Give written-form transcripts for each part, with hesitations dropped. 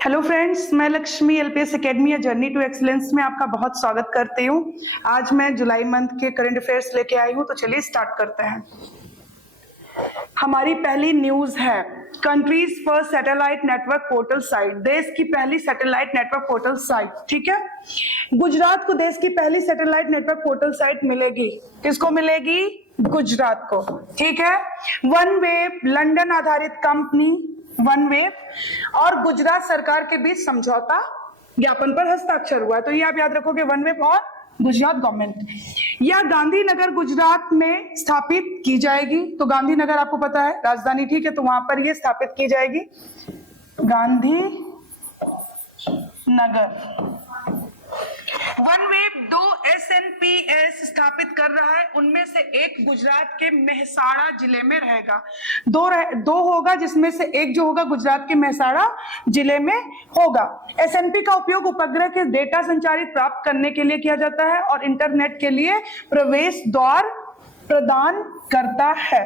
Hello friends, मैं Lakshmi LPS academy या journey to excellence में आपका बहुत स्वागत करती हूँ। आज मैं जुलाई मंथ के करंट अफेयर्स लेके आई हूँ, तो चलिए स्टार्ट करते हैं। हमारी पहली न्यूज है countries first satellite network portal site, देश की पहली सैटेलाइट नेटवर्क पोर्टल साइट। ठीक है, गुजरात को देश की पहली सैटेलाइट नेटवर्क पोर्टल साइट मिलेगी। किसको मिलेगी? गुजरात को। ठीक है, OneWeb लंदन आधारित कंपनी OneWeb और गुजरात सरकार के बीच समझौता ज्ञापन पर हस्ताक्षर हुआ है। तो ये आप याद रखोगे, OneWeb और गुजरात गवर्नमेंट। यह गांधीनगर गुजरात में स्थापित की जाएगी। तो गांधीनगर आपको पता है राजधानी, ठीक है, तो वहां पर ये स्थापित की जाएगी, गांधीनगर। OneWeb 2 SNPS स्थापित कर रहा है, उनमें से एक गुजरात के मेहसाणा जिले में रहेगा। दो होगा, जिसमें से एक जो होगा गुजरात के मेहसाणा जिले में होगा। SNP का उपयोग उपग्रह के डेटा संचारित प्राप्त करने के लिए किया जाता है और इंटरनेट के लिए प्रवेश द्वार प्रदान करता है।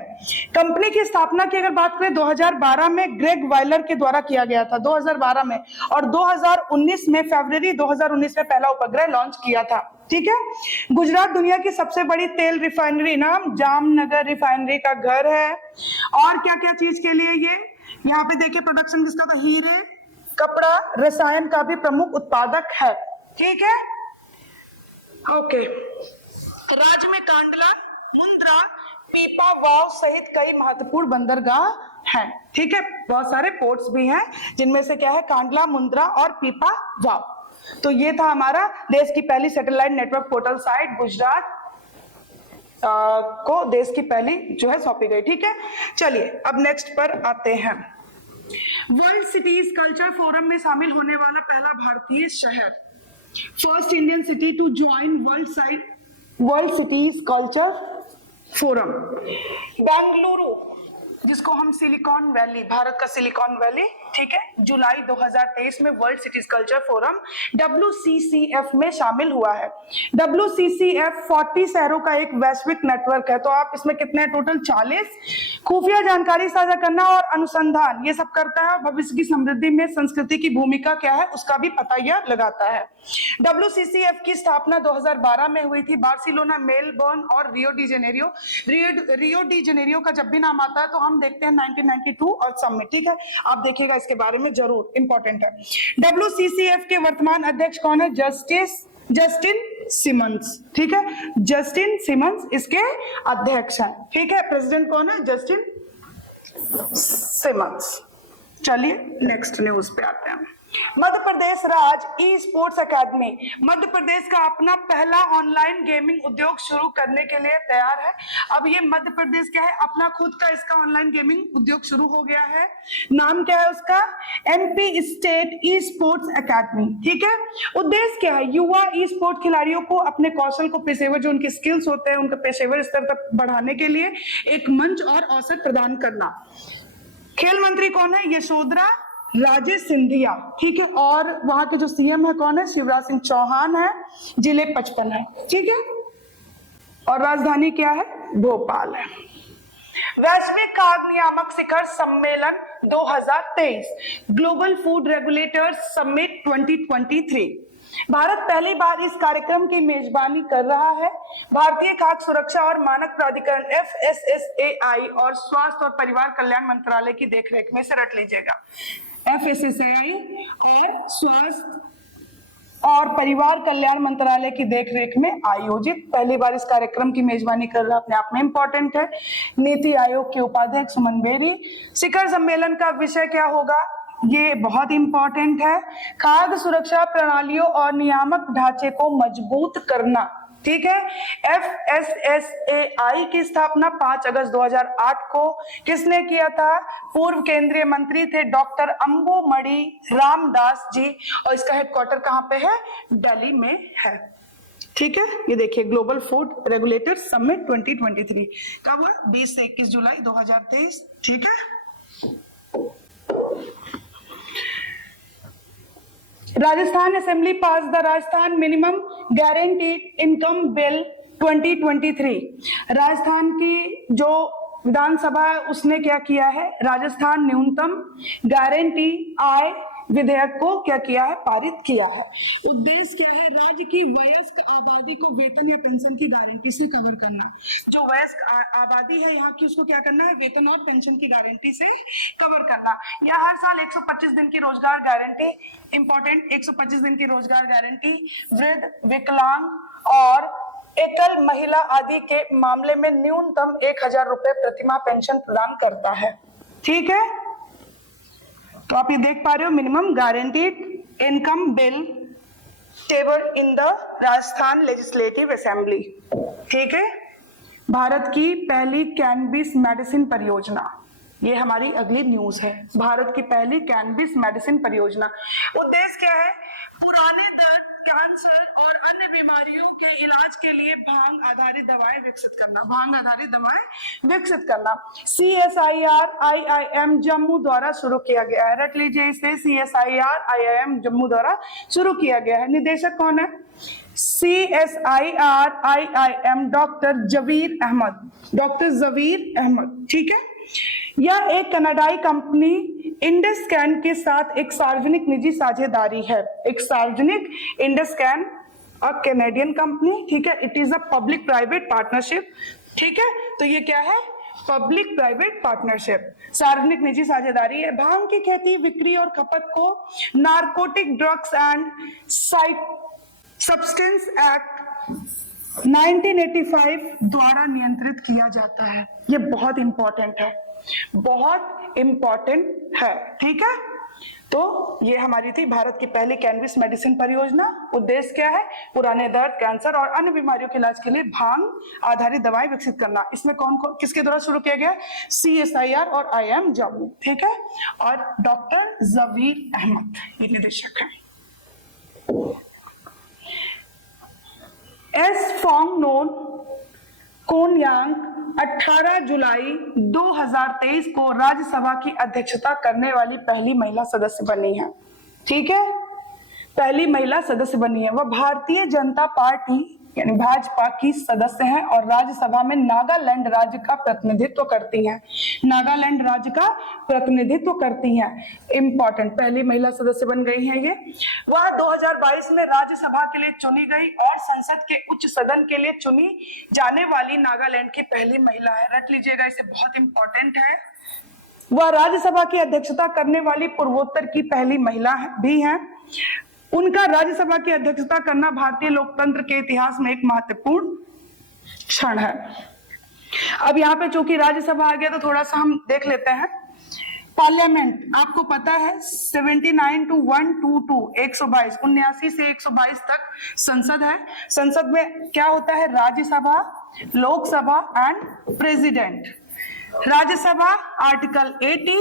कंपनी की स्थापना की अगर बात करें 2012 में ग्रेग वाइलर के द्वारा किया गया था, 2012 में, और 2019 में, फरवरी 2019 में पहला उपग्रह लॉन्च किया था। ठीक है, गुजरात दुनिया की सबसे बड़ी तेल रिफाइनरी नाम जामनगर रिफाइनरी का घर है। और क्या क्या चीज के लिए ये यहाँ पे देखिए, प्रोडक्शन किसका था? हीरे, कपड़ा, रसायन का भी प्रमुख उत्पादक है। ठीक है, ओके। राज्य में कांडला, मुंद्रा, पीपा, वाव सहित कई महत्वपूर्ण बंदरगाह हैं। ठीक है, बहुत सारे पोर्ट्स भी हैं, जिनमें से क्या है? कांडला, मुंद्रा और पीपा, वाव। तो ये था हमारा देश की पहली satellite network portal site, Gujarat को देश की पहली जो है सौंपी गई। ठीक है, चलिए अब नेक्स्ट पर आते हैं। वर्ल्ड सिटीज कल्चर फोरम में शामिल होने वाला पहला भारतीय शहर, first Indian city to join world cities culture forum, Bengaluru, जिसको हम सिलिकॉन वैली, भारत का सिलिकॉन वैली। ठीक है, जुलाई 2023 में world cities culture forum WCCF में शामिल हुआ है। WCCF 40 शहरों का एक वैश्विक नेटवर्क है। तो आप इसमें कितने टोटल? 40। खुफिया जानकारी साझा करना और अनुसंधान ये सब करता है। भविष्य की समृद्धि में संस्कृति की भूमिका क्या है उसका भी पता यह लगाता है। WCCF की स्थापना 2012 में हुई थी। बार्सिलोना, मेलबर्न और रियो डी जेनेरियो का जब भी नाम आता है तो हम देखते हैं 1992 और समिट। ठीक है, आप देखिएगा इसके बारे में, जरूर इंपॉर्टेंट है। WCCF के वर्तमान अध्यक्ष कौन है? Justin Simmons. ठीक है, जस्टिन सिमंस इसके अध्यक्ष हैं। ठीक है, प्रेसिडेंट कौन है? Justin Simmons. चलिए नेक्स्ट न्यूज पे आते हैं। मध्य प्रदेश राज्य e sports academy Madhya Pradesh का अपना पहला ऑनलाइन गेमिंग उद्योग शुरू करने के लिए तैयार है। अब ये मध्य प्रदेश क्या है? अपना खुद का इसका ऑनलाइन गेमिंग उद्योग शुरू हो गया है। नाम क्या है उसका? MP state esports academy. ठीक है, उद्देश्य क्या है? युवा ई स्पोर्ट खिलाड़ियों को अपने कौशल को, पेशेवर जो उनके स्किल्स होते हैं, उनका पेशेवर स्तर तक बढ़ाने के लिए एक मंच और अवसर प्रदान करना। खेल मंत्री कौन है? यशोधरा राजे सिंधिया। ठीक है, और वहां के जो CM है कौन है? शिवराज सिंह चौहान है। जिले 55 है। ठीक है, और राजधानी क्या है? भोपाल है। वैश्विक खाद्य नियामक शिखर सम्मेलन 2023, global food regulators summit 2023। Bharat पहली बार इस कार्यक्रम की मेजबानी कर रहा है। भारतीय खाद्य सुरक्षा और मानक प्राधिकरण FSSAI और स्वास्थ्य और परिवार कल्याण मंत्रालय की देखरेख में से रट लीजिएगा। FSSAI और स्वास्थ्य और परिवार कल्याण मंत्रालय की देखरेख में आयोजित पहली बार इस कार्यक्रम की मेजबानी कर रहा, अपने आप में इंपॉर्टेंट है। नीति आयोग के उपाध्यक्ष सुमन बेरी। शिखर सम्मेलन का विषय क्या होगा? ये बहुत इंपॉर्टेंट है, खाद्य सुरक्षा प्रणालियों और नियामक ढांचे को मजबूत करना। ठीक है, FSSAI की स्थापना 5 अगस्त 2008 को किसने किया था? पूर्व केंद्रीय मंत्री थे डॉक्टर अंबुमणि रामदास जी, और इसका हेडक्वार्टर कहाँ पे है? दिल्ली में है। ठीक है, ये देखिए ग्लोबल फूड रेगुलेटर समिट 2023 कब हुआ? 20 से 21 जुलाई 2023। ठीक है, Rajasthan assembly pass the Rajasthan minimum guaranteed income bill 2023। Rajasthan की जो विधानसभा है उसने क्या किया है? राजस्थान न्यूनतम गारंटी आय विधेयक को क्या किया है, पारित किया है। उद्देश्य क्या है, राज्य की वयस्क आबादी को वेतन या पेंशन की गारंटी से कवर करना। जो वयस्क आबादी है यहाँ की, उसको क्या करना है, वेतन और पेंशन की गारंटी से कवर करना। या हर साल 125 दिन की रोजगार गारंटी, इंपॉर्टेंट, 125 दिन की रोजगार गारंटी वृद्ध, विकलांग और एकल महिला आदि के मामले में न्यूनतम 1000 रुपए प्रतिमाह पेंशन प्रदान करता है। ठीक है, तो आप ये देख पा रहे हो, minimum guaranteed income bill table in the Rajasthan legislative assembly. ठीक है, भारत की पहली कैनबिस मेडिसिन परियोजना, ये हमारी अगली न्यूज है। भारत की पहली कैनबिस मेडिसिन परियोजना, उद्देश्य क्या है, पुराने दर्द, कैंसर और अन्य बीमारियों के इलाज के लिए भांग आधारित दवाएं विकसित करना। भांग आधारित दवाएं विकसित करना CSIR IIM जम्मू द्वारा शुरू किया गया है। रट लीजिए इसे, CSIR IIM जम्मू द्वारा शुरू किया गया है। निदेशक कौन है, CSIR IIM doctor Javeer Ahmad, doctor Javeer Ahmad. ठीक है, यह एक कनाडाई कंपनी इंडस्कैन के साथ एक सार्वजनिक निजी साझेदारी है। एक सार्वजनिक, इंडस्कैन अ कैनेडियन कंपनी, ठीक है, it is a public private partnership. ठीक है, तो ये क्या है, पब्लिक प्राइवेट पार्टनरशिप, सार्वजनिक निजी साझेदारी है। भांग की खेती, बिक्री और खपत को narcotic drugs and substance act 1985 द्वारा नियंत्रित किया जाता है। ये बहुत इंपॉर्टेंट है, बहुत इंपॉर्टेंट है। ठीक है, तो ये हमारी थी भारत की पहली कैनबिस मेडिसिन परियोजना। उद्देश्य क्या है, पुराने दर्द, कैंसर और अन्य बीमारियों के इलाज के लिए भांग आधारित दवाएं विकसित करना। इसमें कौन कौन, किसके द्वारा शुरू किया गया, CSIR और IIM जम्मू। ठीक है, और डॉक्टर जवीर अहमद ये निदेशक है। एस फोंगनोन कोनयांग 18 जुलाई 2023 को राज्यसभा की अध्यक्षता करने वाली पहली महिला सदस्य बनी है। ठीक है, पहली महिला सदस्य बनी है। वह भारतीय जनता पार्टी यानी भाजपा की सदस्य हैं और राज्यसभा में नागालैंड राज्य का प्रतिनिधित्व करती हैं। नागालैंड राज्य का प्रतिनिधित्व करती हैं। इंपॉर्टेंट, पहली महिला सदस्य बन गई हैं ये। वह 2022 में राज्यसभा के लिए चुनी गई और संसद के उच्च सदन के लिए चुनी जाने वाली नागालैंड की पहली महिला है। रट लीजिएगा, इसे बहुत इंपॉर्टेंट है। वह राज्यसभा की अध्यक्षता करने वाली पूर्वोत्तर की पहली महिला भी हैं। उनका राज्यसभा की अध्यक्षता करना भारतीय लोकतंत्र के इतिहास में एक महत्वपूर्ण क्षण है। अब यहाँ पे चूंकि राज्यसभा आ गया तो थोड़ा सा हम देख लेते हैं। पार्लियामेंट आपको पता है 79 to 122 122 79 से 122 तक संसद है। संसद में क्या होता है, Rajya Sabha, Lok Sabha and president. Rajya Sabha article 80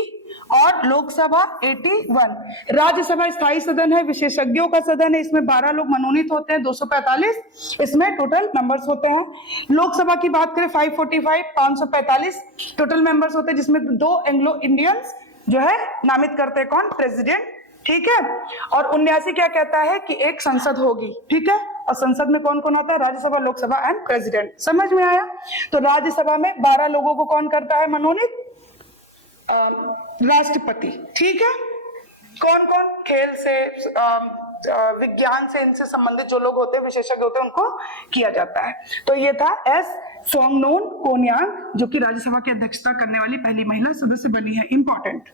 और लोकसभा 81। राज्यसभा स्थायी सदन है, विशेषज्ञों का सदन है। इसमें 12 लोग मनोनीत होते हैं, 245 इसमें टोटल मेंबर्स होते हैं। लोकसभा की बात करें 545 545 टोटल मेंबर्स होते हैं, जिसमें 2 एंग्लो इंडियंस जो है नामित करते हैं, कौन, प्रेसिडेंट। ठीक है, और 79 क्या कहता है कि एक संसद होगी। ठीक है, और संसद में कौन कौन आता है, राज्यसभा, लोकसभा एंड प्रेसिडेंट। समझ में आया। तो राज्यसभा में 12 लोगों को कौन करता है मनोनीत, राष्ट्रपति। ठीक है, कौन कौन, खेल से, विज्ञान से, इनसे संबंधित जो लोग होते हैं, विशेषज्ञ होते हैं, उनको किया जाता है। तो ये था एस फोंगनोन कोनयांग, जो कि राज्यसभा की अध्यक्षता करने वाली पहली महिला सदस्य बनी है। इंपॉर्टेंट,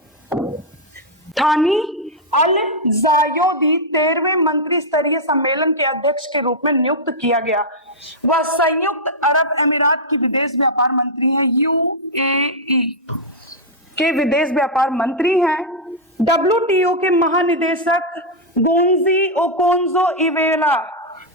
थानी अल जायोदी 13वें मंत्री स्तरीय सम्मेलन के अध्यक्ष के रूप में नियुक्त किया गया। वह संयुक्त अरब अमीरात की विदेश व्यापार मंत्री हैं, UAE के विदेश व्यापार मंत्री हैं। WTO के महानिदेशक गोंजी ओकोंजो इवेला,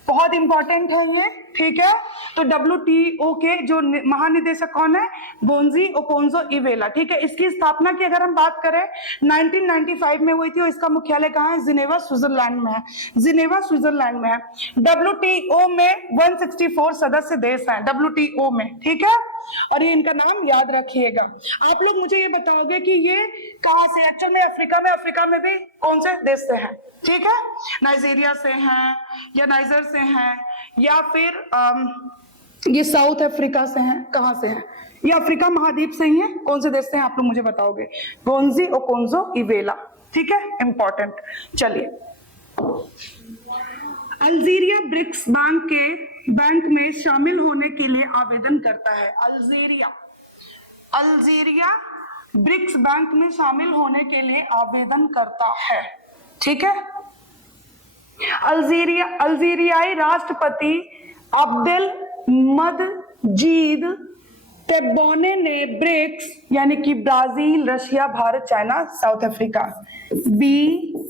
बहुत इंपॉर्टेंट है ये। ठीक है, तो WTO के जो महानिदेशक कौन है, गोंजी ओकोंजो इवेला। ठीक है, इसकी स्थापना की अगर हम बात करें 1995 में हुई थी और इसका मुख्यालय कहाँ है, जिनेवा स्विट्जरलैंड में है। जिनेवा स्विट्जरलैंड में है। WTO में 164 सदस्य देश हैं WTO में। ठीक है, और ये इनका नाम याद रखिएगा। आप लोग मुझे ये बताओगे कि ये कहाँ से, एक्चुअल में अफ्रीका में भी कौन से देश से है। ठीक है, नाइजीरिया से हैं या नाइजर से हैं या फिर ये साउथ अफ्रीका से हैं, कहाँ से हैं, ये अफ्रीका महाद्वीप से ही है। कौन से देश से हैं आप लोग मुझे बताओगे, गोंजी ओकोंजो इवेला। ठीक है, इंपॉर्टेंट। चलिए, अल्जीरिया ब्रिक्स बैंक में शामिल होने के लिए आवेदन करता है। अल्जीरिया ब्रिक्स बैंक में शामिल होने के लिए आवेदन करता है, ठीक है। अल्जीरियाई राष्ट्रपति अब्देल मजीद तेब्बोने ने ब्रिक्स यानी कि Brazil, Russia, Bharat, China, south Africa, BRICS,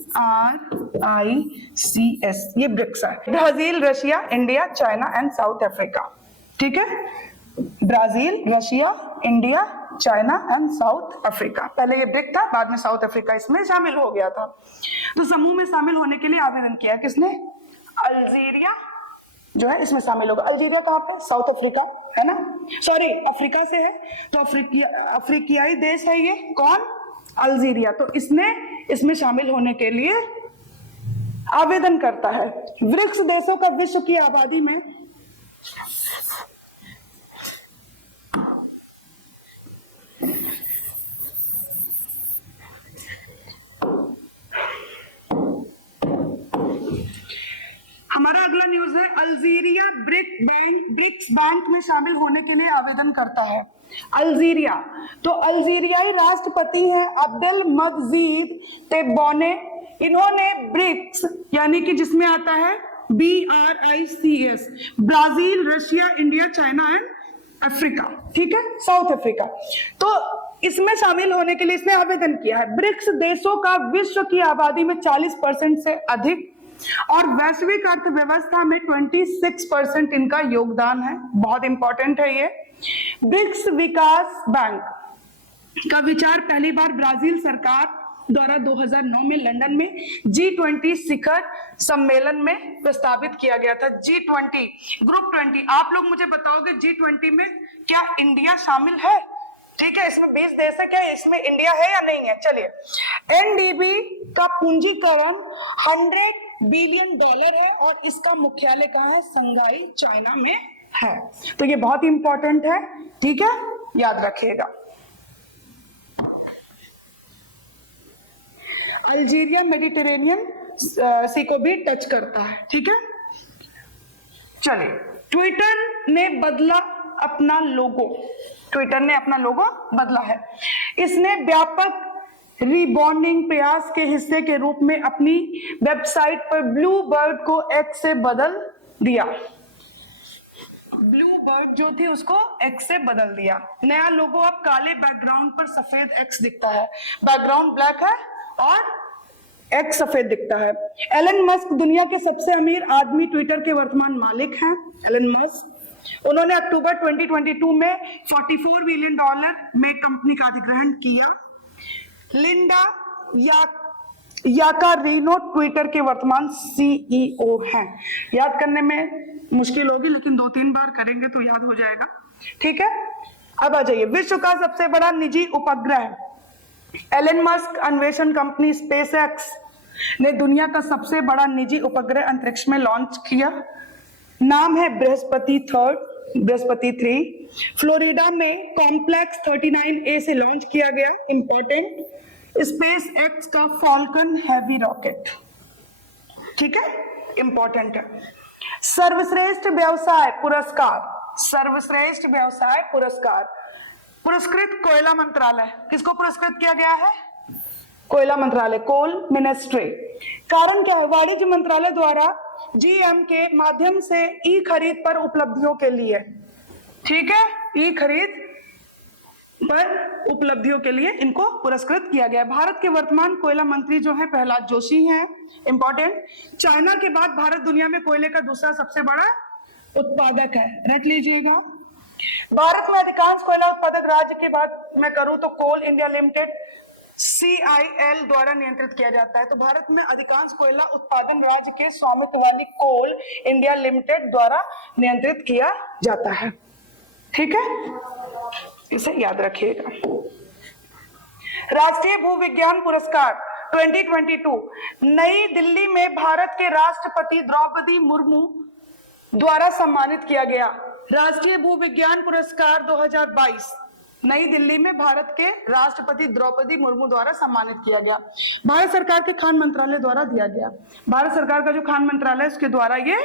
ये ब्रिक्स है। Brazil, Russia, India, China and south Africa, ठीक है। Brazil, Russia, India, China and south Africa. पहले ये ब्रिक था, बाद में साउथ अफ्रीका इसमें शामिल हो गया था। तो समूह में शामिल होने के लिए आवेदन किया किसने? अल्जीरिया जो है इसमें शामिल होगा। अल्जीरिया कहाँ पे? साउथ अफ्रीका है ना, सॉरी अफ्रीका से है, तो अफ्रीकियाई देश है ये। कौन? अल्जीरिया। तो इसमें शामिल होने के लिए आवेदन करता है। ब्रिक्स देशों का विश्व की आबादी में हमारा अगला न्यूज है, अल्जीरिया ब्रिक्स बैंक में शामिल होने के लिए आवेदन करता है। अल्जीरिया, तो अल्जीरियाई राष्ट्रपति हैं अब्देल मजीद तेब्बोने। इन्होंने ब्रिक्स यानी कि जिसमें आता है BRICS, Brazil, Russia, India, China and Africa, ठीक है, साउथ अफ्रीका। तो इसमें शामिल होने के लिए इसने आवेदन किया है। ब्रिक्स देशों का विश्व की आबादी में 40% से अधिक और वैश्विक अर्थव्यवस्था में 26% इनका योगदान है। बहुत इंपॉर्टेंट है ये। ब्रिक्स विकास बैंक का विचार पहली बार ब्राजील सरकार द्वारा 2009 में लंदन में G20 शिखर सम्मेलन में प्रस्तावित किया गया था। G20 group 20। आप लोग मुझे बताओगे G20 में क्या इंडिया शामिल है? ठीक है, इसमें 20 देश है, क्या इसमें इंडिया है या नहीं है? चलिए, NDB का पूंजीकरण $100 बिलियन है और इसका मुख्यालय कहाँ है? शंघाई, चाइना में है। तो ये बहुत इंपॉर्टेंट है, ठीक है, याद रखिएगा। अल्जीरिया मेडिटेरेनियन सी को भी टच करता है, ठीक है। चलिए, ट्विटर ने अपना लोगो बदला है। इसने व्यापक रीब्रांडिंग प्रयास के हिस्से के रूप में अपनी वेबसाइट पर ब्लू बर्ड को एक्स से बदल दिया। ब्लू बर्ड जो थी उसको एक्स से बदल दिया। नया लोगो अब काले बैकग्राउंड पर सफेद एक्स दिखता है। बैकग्राउंड ब्लैक है और एक्स सफेद दिखता है। एलन मस्क दुनिया के सबसे अमीर आदमी ट्विटर के वर्तमान मालिक हैं। एलन मस्क, उन्होंने अक्टूबर 2022 में $44 बिलियन में कंपनी का अधिग्रहण किया। लिंडा याकारिनो ट्विटर के वर्तमान CEO हैं। याद करने में मुश्किल होगी, लेकिन 2-3 बार करेंगे तो याद हो जाएगा, ठीक है। अब आ जाइए, विश्व का सबसे बड़ा निजी उपग्रह एलन मस्क अन्वेषण कंपनी स्पेसएक्स ने दुनिया का सबसे बड़ा निजी उपग्रह अंतरिक्ष में लॉन्च किया। नाम है बृहस्पति 3। फ्लोरिडा में कॉम्प्लेक्स 39A से लॉन्च किया गया। इंपॉर्टेंट, स्पेस एक्स का फॉल्कन हैवी रॉकेट, ठीक है, इंपॉर्टेंट है। सर्वश्रेष्ठ व्यवसाय पुरस्कार पुरस्कृत कोयला मंत्रालय। किसको पुरस्कृत किया गया है? कोयला मंत्रालय, कोल मिनिस्ट्री। कारण क्या है? वाणिज्य मंत्रालय द्वारा GM के माध्यम से ई खरीद पर उपलब्धियों के लिए, ठीक है, ई खरीद पर उपलब्धियों के लिए इनको पुरस्कृत किया गया। भारत के वर्तमान कोयला मंत्री जो है प्रहलाद जोशी हैं। इंपॉर्टेंट, चाइना के बाद भारत दुनिया में कोयले का दूसरा सबसे बड़ा उत्पादक है, रट लीजिएगा। भारत में अधिकांश कोयला उत्पादक राज्य की बात मैं करूं तो कोल इंडिया लिमिटेड CIL द्वारा नियंत्रित किया जाता है। तो भारत में अधिकांश कोयला उत्पादन राज्य के स्वामित्व वाली कोल इंडिया लिमिटेड द्वारा नियंत्रित किया जाता है, ठीक है, इसे याद रखिएगा। राष्ट्रीय भूविज्ञान पुरस्कार 2022 नई दिल्ली में भारत के राष्ट्रपति द्रौपदी मुर्मू द्वारा सम्मानित किया गया। राष्ट्रीय भूविज्ञान पुरस्कार 2022 नई दिल्ली में भारत के राष्ट्रपति द्रौपदी मुर्मू द्वारा सम्मानित किया गया। भारत सरकार के खान मंत्रालय द्वारा दिया गया। भारत सरकार का जो खान मंत्रालय उसके द्वारा ये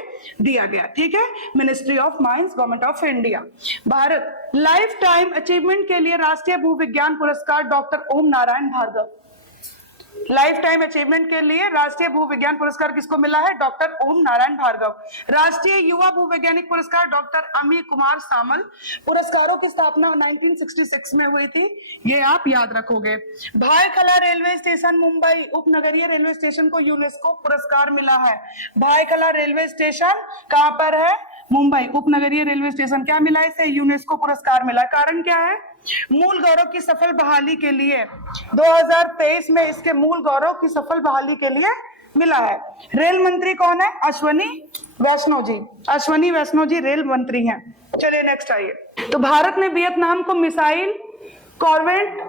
दिया गया, ठीक है। Ministry of mines, government of India. Bharat lifetime achievement के लिए राष्ट्रीय भूविज्ञान पुरस्कार doctor Om Narayan Bhargav. Lifetime achievement के लिए राष्ट्रीय भूविज्ञान पुरस्कार किसको मिला है? डॉक्टर ओम नारायण भार्गव। राष्ट्रीय युवा भूवैज्ञानिक पुरस्कार डॉक्टर अमी कुमार सामल। पुरस्कारों की स्थापना 1966 में हुई थी, ये आप याद रखोगे। भायखला रेलवे स्टेशन मुंबई उपनगरीय रेलवे स्टेशन को यूनेस्को पुरस्कार मिला है। भायखला रेलवे स्टेशन कहां पर है? मुंबई उपनगरीय रेलवे स्टेशन। क्या मिला इसे? यूनेस्को पुरस्कार मिला। कारण क्या है? मूल गौरव की सफल बहाली के लिए 2023 में इसके मूल गौरव की सफल बहाली के लिए मिला है। रेल मंत्री कौन है? अश्वनी वैष्णव जी। अश्वनी वैष्णव जी रेल मंत्री हैं। चलिए नेक्स्ट आइए। तो भारत ने वियतनाम को मिसाइल कॉर्वेट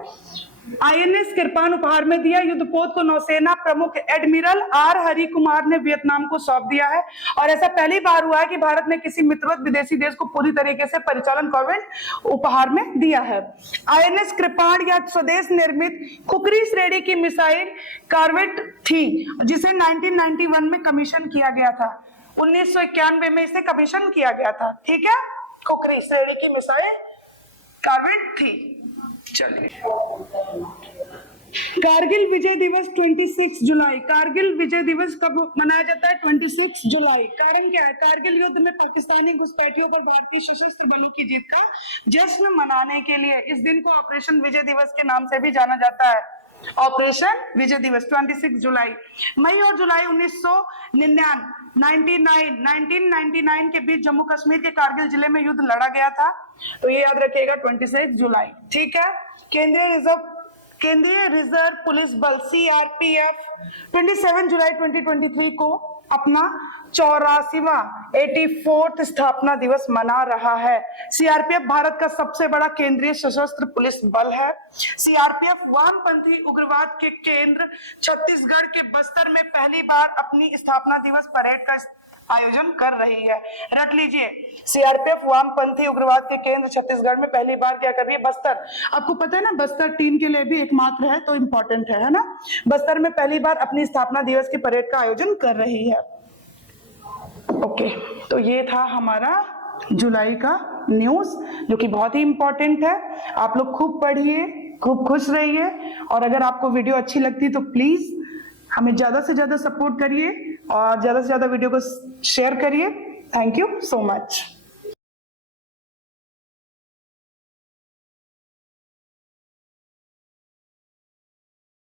INS कृपान उपहार में दिया। युद्धपोत को नौसेना प्रमुख एडमिरल आर हरि कुमार ने वियतनाम को सौंप दिया है। और ऐसा पहली बार हुआ है कि भारत ने किसी मित्रवत विदेशी देश को पूरी तरीके से परिचालन कॉर्वेट उपहार में दिया है। INS कृपाण या स्वदेश निर्मित खुकरी श्रेणी की मिसाइल कॉर्वेट थी, जिसे 1991 में कमीशन किया गया था। 1991 में इसे कमीशन किया गया था, ठीक है। खुकरी श्रेणी की मिसाइल कॉर्वेट थी। चलिए, कारगिल विजय दिवस 26 जुलाई। कारगिल विजय दिवस कब मनाया जाता है? 26 जुलाई। कारण क्या है? कारगिल युद्ध में पाकिस्तानी घुसपैठियों पर भारतीय सशस्त्र बलों की जीत का जश्न मनाने के लिए इस दिन को ऑपरेशन विजय दिवस के नाम से भी जाना जाता है। ऑपरेशन विजय दिवस 26 जुलाई। मई और जुलाई 1999 के बीच जम्मू कश्मीर के कारगिल जिले में युद्ध लड़ा गया था, तो ये याद रखिएगा 26 जुलाई, ठीक है। केंद्रीय रिजर्व पुलिस बल CRPF 27 जुलाई 2023 को अपना 84वां स्थापना दिवस मना रहा है। CRPF भारत का सबसे बड़ा केंद्रीय सशस्त्र पुलिस बल है। CRPF वामपंथी उग्रवाद के केंद्र छत्तीसगढ़ के बस्तर में पहली बार अपनी स्थापना दिवस परेड का आयोजन कर रही है। रट लीजिए, CRPF वामपंथी उग्रवाद के केंद्र छत्तीसगढ़ में पहली बार क्या कर रही है? बस्तर। आपको पता है ना, बस्तर टीम के लिए भी एकमात्र है, तो इंपॉर्टेंट है ना। बस्तर में पहली बार अपनी स्थापना दिवस की परेड का आयोजन कर रही है। ओके, तो ये था हमारा जुलाई का न्यूज, जो कि बहुत ही इंपॉर्टेंट है। आप लोग खूब पढ़िए, खूब खुश रहिए, और अगर आपको वीडियो अच्छी लगती है तो प्लीज हमें ज्यादा से ज्यादा सपोर्ट करिए और ज्यादा से ज्यादा वीडियो को शेयर करिए। Thank you so much.